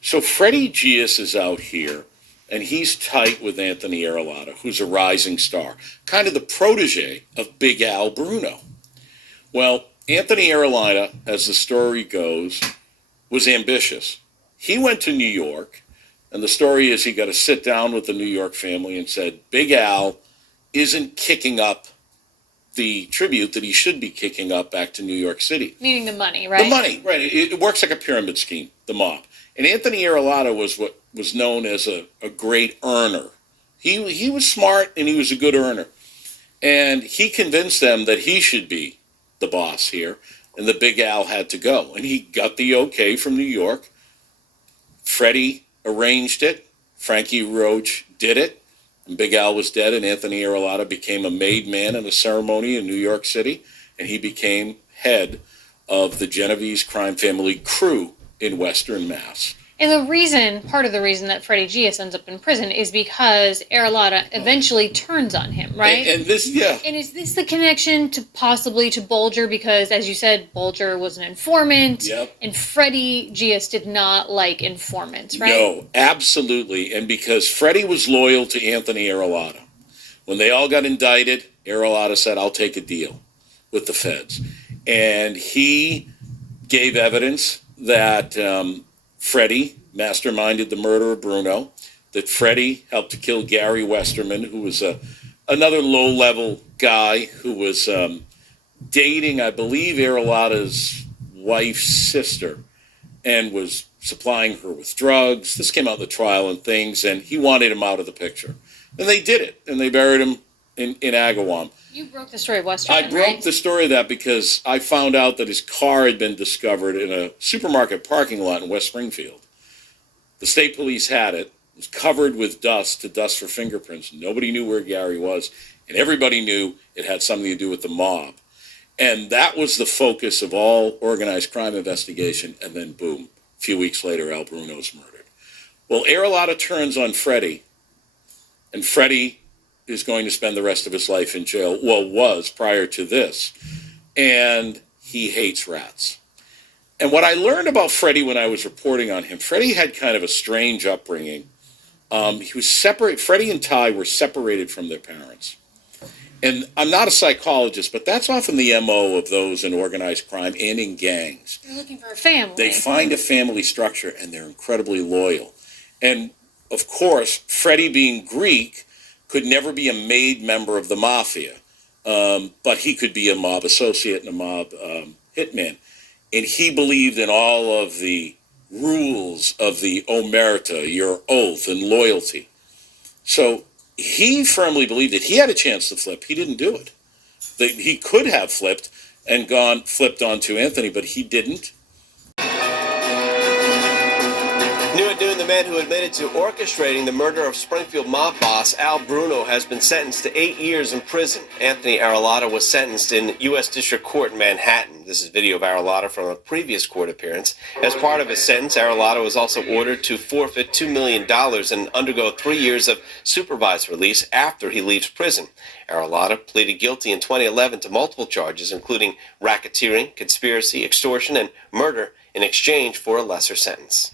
So Freddie Gius is out here, and he's tight with Anthony Arillotta, who's a rising star, kind of the protege of Big Al Bruno. Well, Anthony Arillotta, as the story goes, was ambitious. He went to New York, and the story is he got to sit down with the New York family and said, Big Al isn't kicking up the tribute that he should be kicking up back to New York City. Meaning the money, right? The money, right. It works like a pyramid scheme, the mob. And Anthony Arillotta was what was known as a great earner. He was smart and he was a good earner. And he convinced them that he should be the boss here, and the Big Al had to go. And he got the okay from New York. Freddie arranged it. Frankie Roach did it. And Big Al was dead, and Anthony Arillotta became a made man in a ceremony in New York City, and he became head of the Genovese crime family crew in Western Mass. And part of the reason that Freddie Gius ends up in prison is because Arillotta eventually turns on him, right? And this, yeah. And is this the connection to possibly to Bulger? Because, as you said, Bulger was an informant. Yep. And Freddie Gius did not like informants, right? No, absolutely. And because Freddie was loyal to Anthony Arillotta. When they all got indicted, Arillotta said, I'll take a deal with the feds. And he gave evidence that Freddie masterminded the murder of Bruno, that Freddie helped to kill Gary Westerman, who was another low-level guy who was dating, I believe, Arillotta's wife's sister and was supplying her with drugs. This came out in the trial and things, and he wanted him out of the picture. And they did it, and they buried him in Agawam. You broke the story of Westerman, I broke the story of that because I found out that his car had been discovered in a supermarket parking lot in West Springfield. The state police had it. It was covered with dust for fingerprints. Nobody knew where Gary was, and everybody knew it had something to do with the mob. And that was the focus of all organized crime investigation, and then boom, a few weeks later, Al Bruno's murdered. Well, Arillotta turns on Freddie, and Freddie is going to spend the rest of his life in jail, well, was prior to this, and he hates rats. And what I learned about Freddie when I was reporting on him, Freddie had kind of a strange upbringing. He was separate. Freddie and Ty were separated from their parents. And I'm not a psychologist, but that's often the MO of those in organized crime and in gangs. They're looking for a family. They find a family structure, and they're incredibly loyal. And, of course, Freddie being Greek could never be a made member of the mafia, but he could be a mob associate and a mob hitman. And he believed in all of the rules of the omerta, your oath and loyalty. So he firmly believed that he had a chance to flip. He didn't do it. He could have flipped and flipped onto Anthony, but he didn't. New at noon, the man who admitted to orchestrating the murder of Springfield mob boss Al Bruno has been sentenced to 8 years in prison. Anthony Arillotta was sentenced in U.S. District Court in Manhattan. This is video of Arillotta from a previous court appearance. As part of his sentence, Arillotta was also ordered to forfeit $2 million and undergo 3 years of supervised release after he leaves prison. Arillotta pleaded guilty in 2011 to multiple charges, including racketeering, conspiracy, extortion, and murder in exchange for a lesser sentence.